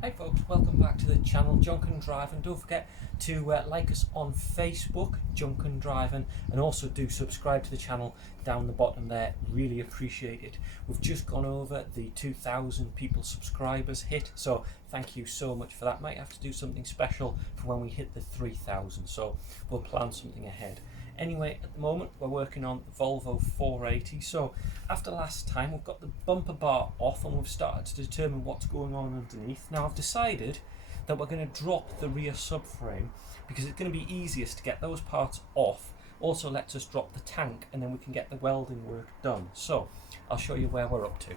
Hi folks, welcome back to the channel Junkendriven. Don't forget to like us on Facebook, Junkendriven, and also do subscribe to the channel down the bottom there. Really appreciate it. We've just gone over the 2,000 people subscribers hit, so thank you so much for that. Might have to do something special for when we hit the 3,000, so we'll plan something ahead. Anyway, at the moment we're working on the Volvo480. So after last time we've got the bumper bar off and we've started to determine what's going on underneath. Now I've decided that we're going to drop the rear subframe because it's going to be easiest to get those parts off. Also lets us drop the tank and then we can get the welding work done. So I'll show you where we're up to.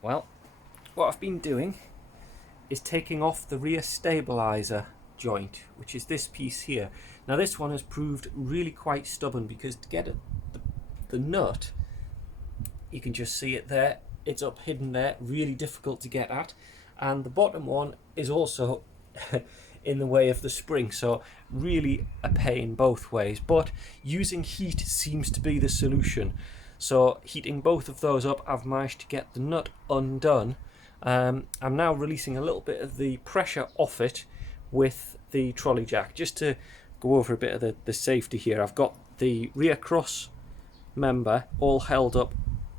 Well, what I've been doing is taking off the rear stabilizer joint, which is this piece here. Now this one has proved really quite stubborn because to get the nut, you can just see it there, it's up hidden there, really difficult to get at. And the bottom one is also in the way of the spring, so really a pain both ways. But using heat seems to be the solution. So heating both of those up, I've managed to get the nut undone. I'm now releasing a little bit of the pressure off it with the trolley jack. Just to go over a bit of the safety here, I've got the rear cross member all held up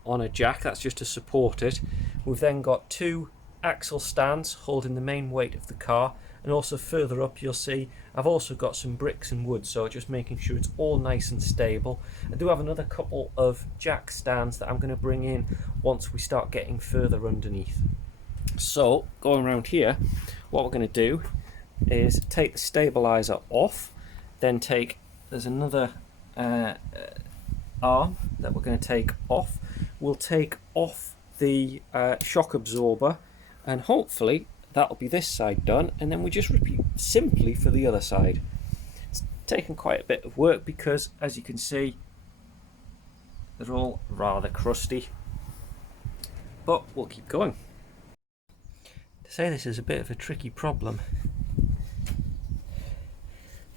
on a jack, that's just to support it. We've then got two axle stands holding the main weight of the car, and also further up you'll see I've also got some bricks and wood, so just making sure it's all nice and stable. I do have another couple of jack stands that I'm going to bring in once we start getting further underneath. So going around here, what we're going to do is take the stabilizer off, then there's another arm that we're going to take off. We'll take off the shock absorber, and hopefully that'll be this side done, and then we just repeat simply for the other side. It's taken quite a bit of work because, as you can see, they're all rather crusty, but we'll keep going. To say this is a bit of a tricky problem,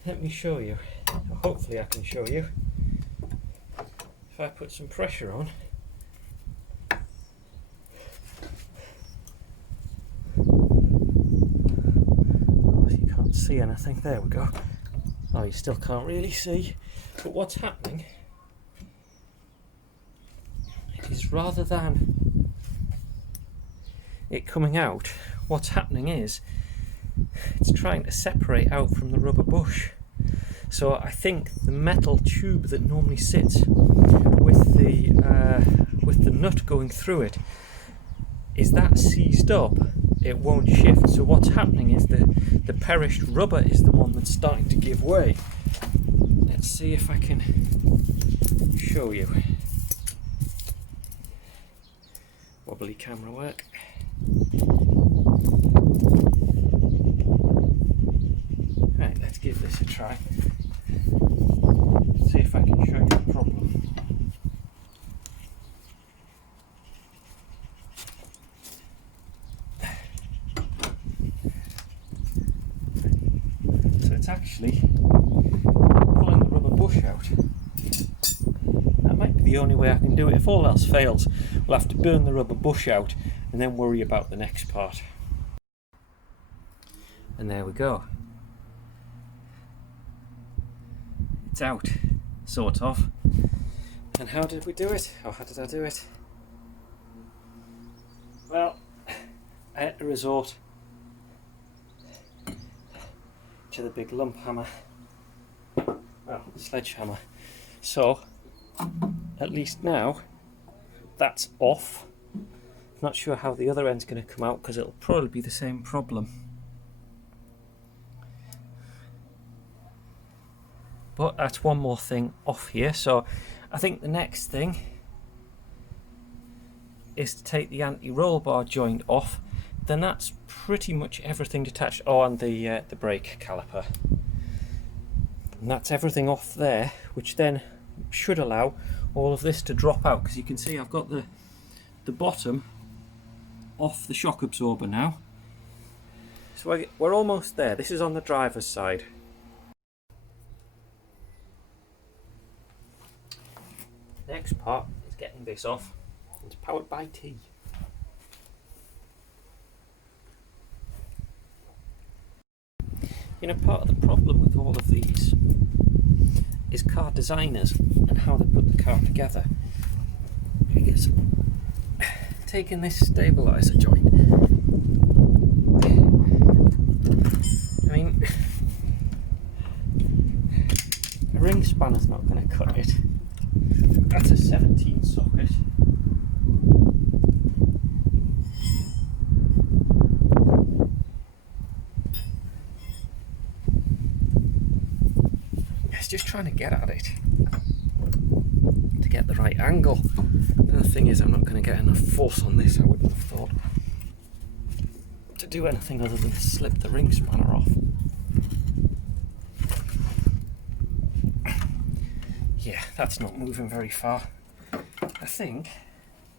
let me show you. Hopefully I can show you. If I put some pressure on, see anything. There we go. Oh, you still can't really see, but what's happening is, rather than it coming out, what's happening is it's trying to separate out from the rubber bush. So I think the metal tube that normally sits with the nut going through it, is that seized up, it won't shift. So what's happening is the perished rubber is the one that's starting to give way. Let's see if I can show you. Wobbly camera work. Right, let's give this a try. See if I can show you the problem. It's actually pulling the rubber bush out. That might be the only way I can do it. If all else fails, we'll have to burn the rubber bush out and then worry about the next part. And there we go. It's out, sort of. And how did we do it? Or how did I do it? Well, I had to resort to the big lump hammer, well, sledgehammer. So at least now that's off. Not sure how the other end's going to come out because it'll probably be the same problem. But that's one more thing off here. So I think the next thing is to take the anti-roll bar joint off, then that's pretty much everything detached. Oh, and the brake caliper. And that's everything off there, which then should allow all of this to drop out, because you can see I've got the bottom off the shock absorber now. So we're almost there. This is on the driver's side. Next part is getting this off. It's powered by tea. You know, part of the problem with all of these is car designers and how they put the car together. Because taking this stabilizer joint, I mean, a ring spanner's not going to cut it. That's a 17 socket. It's just trying to get at it to get the right angle. And the thing is, I'm not going to get enough force on this, I wouldn't have thought, to do anything other than slip the ring spanner off. Yeah, that's not moving very far. I think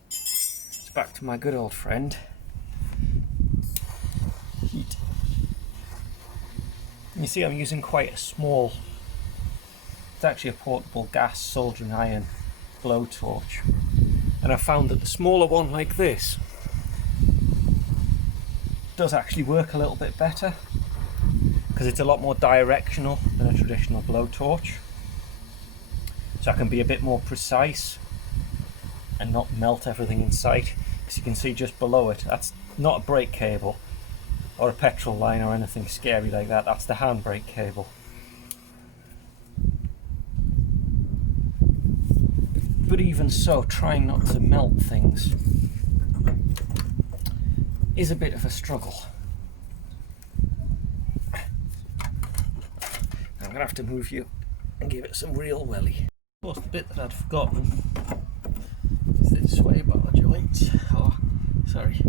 it's back to my good old friend, heat. You see I'm using quite a small, it's actually a portable gas soldering iron blowtorch. And I found that the smaller one like this does actually work a little bit better, because it's a lot more directional than a traditional blowtorch. So I can be a bit more precise and not melt everything in sight. Because you can see just below it, that's not a brake cable or a petrol line or anything scary like that. That's the handbrake cable. But even so, trying not to melt things is a bit of a struggle. I'm going to have to move you and give it some real welly. Of course, the bit that I'd forgotten is the sway bar joints. Oh, sorry.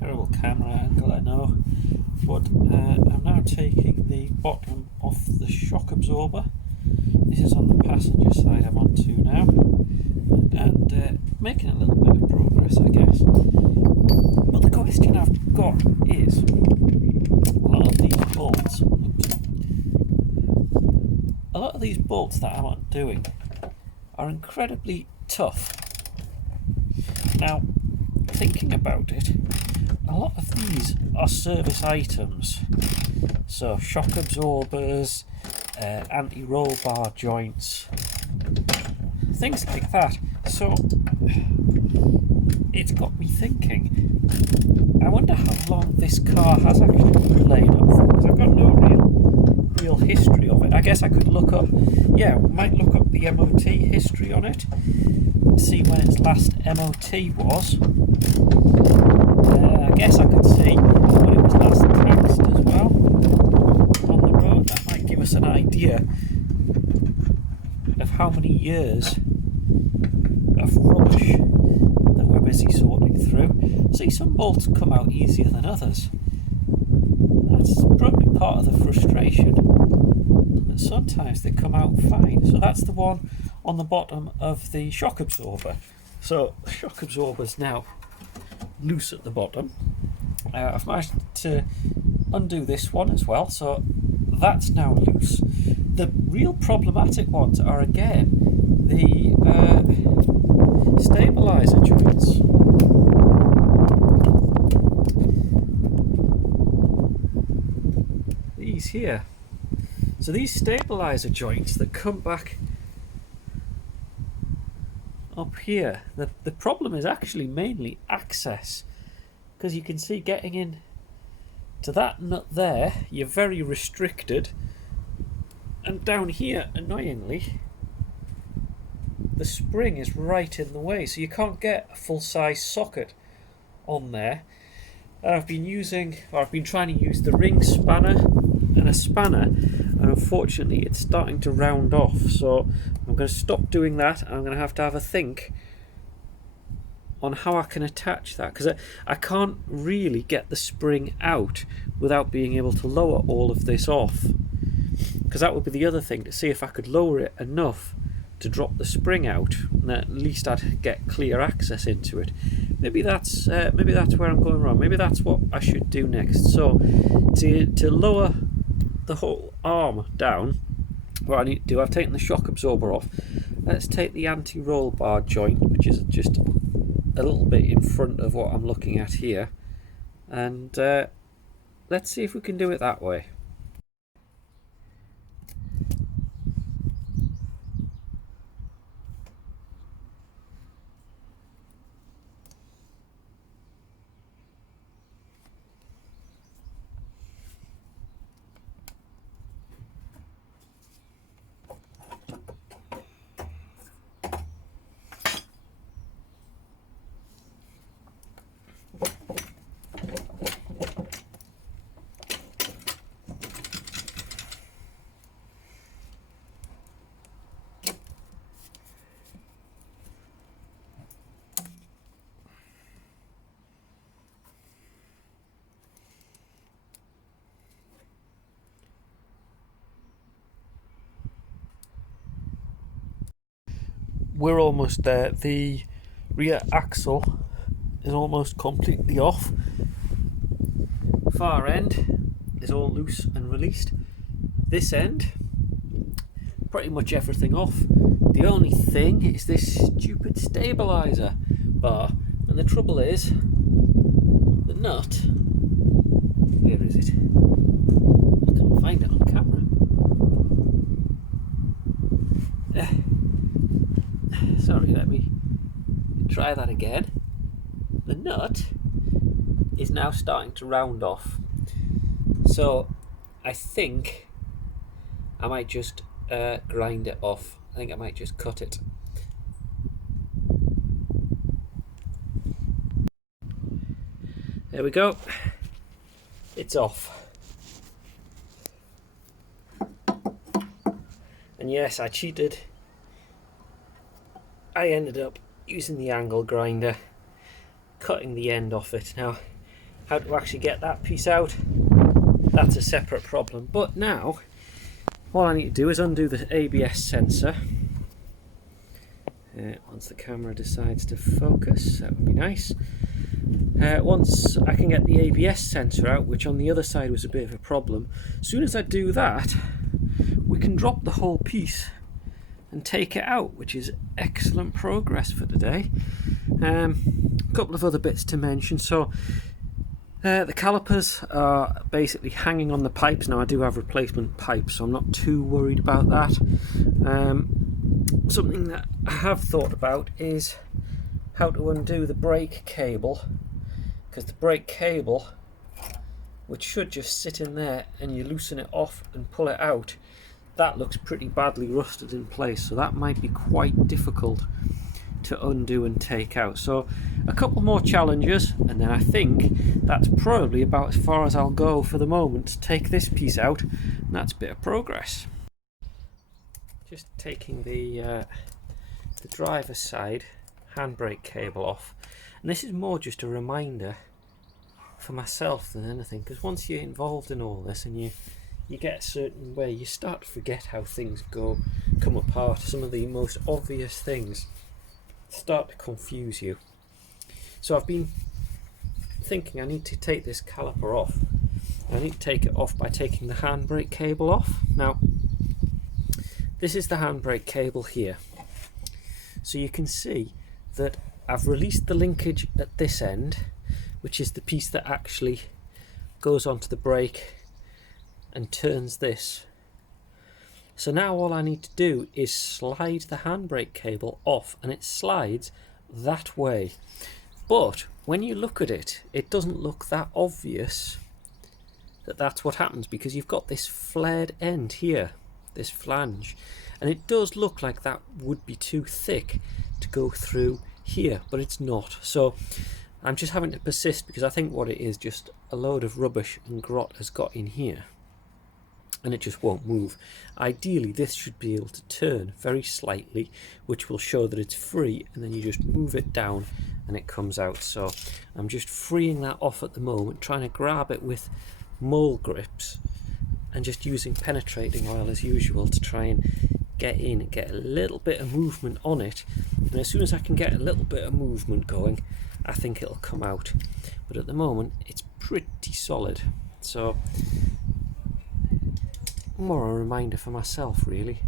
Terrible camera angle, I know, but I'm now taking the bottom off the shock absorber. This is on the passenger side I'm on to now, and making a little bit of progress. progress, I guess. But the question I've got is, a lot of these bolts that I'm undoing are incredibly tough. Now, thinking about it, a lot of these are service items, so shock absorbers, anti-roll bar joints, things like that. So it's got me thinking, I wonder how long this car has actually been laid up for, because I've got no real history of it. I guess I could look up, might look up the MOT history on it, see when its last MOT was. I guess I could see when it was last taxed as well on the road. That might give us an idea of how many years of rubbish that we're busy sorting through. See, some bolts come out easier than others. That's probably part of the frustration, but sometimes they come out fine. So that's the one on the bottom of the shock absorber. So the shock absorber's now loose at the bottom. I've managed to undo this one as well, so that's now loose. The real problematic ones are again the stabilizer joints. These here. So these stabilizer joints that come back up here, the problem is actually mainly access, because you can see getting in to that nut there, you're very restricted, and down here, annoyingly, the spring is right in the way, so you can't get a full-size socket on there. And I've been trying to use the ring spanner and a spanner, and unfortunately it's starting to round off, so I'm going to stop doing that, and I'm going to have a think on how I can attach that, because I can't really get the spring out without being able to lower all of this off, because that would be the other thing, to see if I could lower it enough to drop the spring out, and at least I'd get clear access into it. Maybe that's where I'm going wrong. Maybe that's what I should do next. So to lower the whole arm down, what I need to do, I've taken the shock absorber off. Let's take the anti-roll bar joint, which is just a little bit in front of what I'm looking at here, and let's see if we can do it that way. We're almost there. The rear axle is almost completely off. Far end is all loose and released. This end, pretty much everything off. The only thing is this stupid stabilizer bar, and the trouble is the nut. Where is it? I can't find it on camera. Sorry, let me try that again. The nut is now starting to round off, so I think I might just grind it off. I think I might just cut it. There we go. It's off. And yes, I cheated. I ended up using the angle grinder, cutting the end off it. Now, how to actually get that piece out, that's a separate problem. But now, all I need to do is undo the ABS sensor, once the camera decides to focus, that would be nice. Once I can get the ABS sensor out, which on the other side was a bit of a problem, as soon as I do that, we can drop the whole piece and take it out, which is excellent progress for today. A couple of other bits to mention. So the calipers are basically hanging on the pipes. Now I do have replacement pipes, so I'm not too worried about that. Something that I have thought about is how to undo the brake cable, because the brake cable, which should just sit in there and you loosen it off and pull it out, that looks pretty badly rusted in place, so that might be quite difficult to undo and take out. So a couple more challenges, and then I think that's probably about as far as I'll go for the moment. Take this piece out, and that's a bit of progress. Just taking the driver's side handbrake cable off, and this is more just a reminder for myself than anything, because once you're involved in all this and you get a certain way, you start to forget how things come apart. Some of the most obvious things start to confuse you. So I've been thinking I need to take this caliper off. I need to take it off by taking the handbrake cable off. Now this is the handbrake cable here, so you can see that I've released the linkage at this end, which is the piece that actually goes onto the brake and turns this. So now all I need to do is slide the handbrake cable off, and it slides that way. But when you look at it, it doesn't look that obvious that that's what happens, because you've got this flared end here, this flange, and it does look like that would be too thick to go through here, but it's not. So I'm just having to persist, because I think what it is, just a load of rubbish and grot has got in here and it just won't move. Ideally this should be able to turn very slightly, which will show that it's free, and then you just move it down and it comes out. So I'm just freeing that off at the moment, trying to grab it with mole grips and just using penetrating oil as usual to try and get in and get a little bit of movement on it. And as soon as I can get a little bit of movement going, I think it'll come out. But at the moment it's pretty solid, so more a reminder for myself really.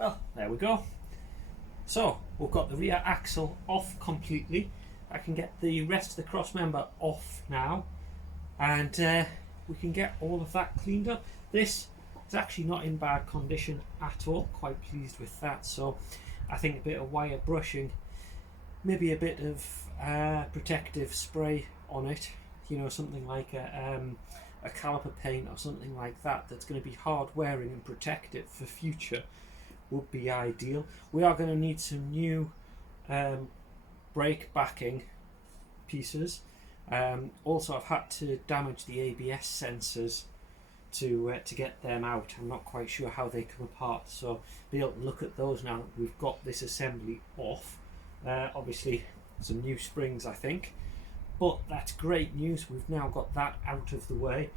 Well, there we go. So we've got the rear axle off completely. I can get the rest of the cross member off now, and we can get all of that cleaned up. This is actually not in bad condition at all, quite pleased with that. So I think a bit of wire brushing, maybe a bit of protective spray on it, you know, something like a a caliper paint or something like that that's going to be hard wearing and protect it for future would be ideal. We are going to need some new brake backing pieces. Also, I've had to damage the ABS sensors to get them out. I'm not quite sure how they come apart, so be able to look at those now that we've got this assembly off. Obviously some new springs, I think, but that's great news. We've now got that out of the way.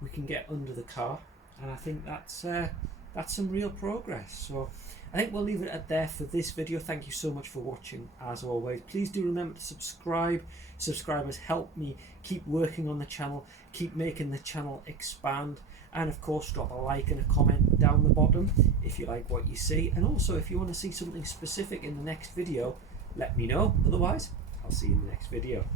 We can get under the car, and I think that's some real progress. So I think we'll leave it at there for this video. Thank you so much for watching. As always, please do remember to subscribe. Subscribers help me keep working on the channel, keep making the channel expand, and of course drop a like and a comment down the bottom if you like what you see. And also, if you want to see something specific in the next video, let me know. Otherwise, I'll see you in the next video.